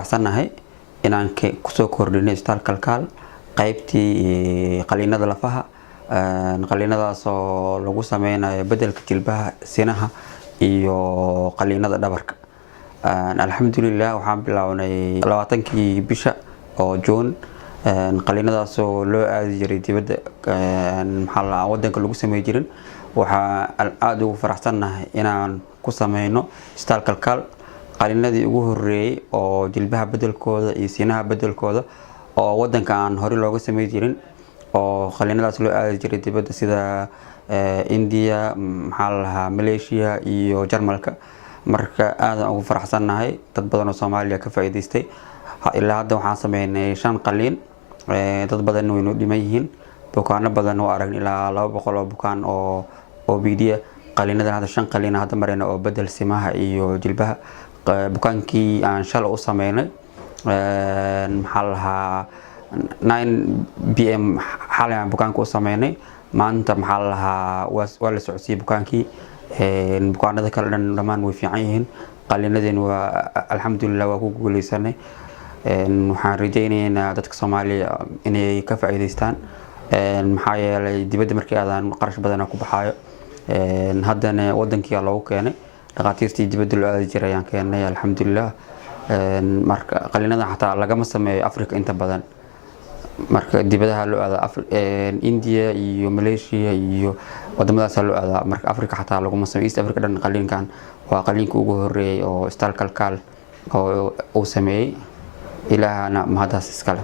faraxsanahay inaan kusoo kordhinay isbitaalka Kalkaal qaybtii qaliinada lafaha qaliinadaas oo lagu sameynayo bedelka jilbaha sinaha iyo qaliinada dhabarka. alxamdulillah waxaan bilownay 20kii bisha oo June qaliinadaas oo loo aadi jiray dibadda wadanka lagu sameey jirin. waxaan aad ugu faraxsanahay inaan ku sameyno isbitaalka Kalkaal qaliinadii ugu horeeyay oo jilbaha bedelkooda iyo sinaha bedelkooda oo wadanka aan hore looga sameey jirin oo qaliinadaas loo aadi jiray dibadda sida India, Malaysia iyo Jarmalka. marka aad ugu faraxsanahay dad badan oo Soomaaliya ka faa'iideystay. ilaa hadda waxaan sameynay 5 qaliin dad badan way noo dhiman yihiin bukaano badan oo aragn ilaa 200 oo bukaan oo OPD qaliinada hadda 5 qaliin hadda marayna oo bedel simaha iyo jilbaha. bukaankii aan shalay u sameynay 9 PM xalay aan bukaanka u sameynay maanta waa la socodsiiyay bukaankii bukaanada kale dhamaan way fiican yihiin qaliinadeen waa alxamdulillah waa ku guuleysanay. waxaan rajaynaynaa dadka Soomaaliya inay ka faa'iideystaan maxaa yeelay dibadda markii aadaan qarash badan ku baxaayo haddana wadankii loogu keenay dhaqaatiirtii dibadda loo aadi jiray ayaan keenay alxamdulillah. marka qaliinada xataa lagama sameeyo Afrika inta badan marka dibadaha loo aado India iyo Malaysia iyo wadamadaas loo aado marka Afrika xataa laguma sameeyo. East Africa dhan qaliinkan waa qaliinka ugu horeeyay oo isbitaalka Kalkaal oo uu sameeyay ilaahana mahadaas iskale.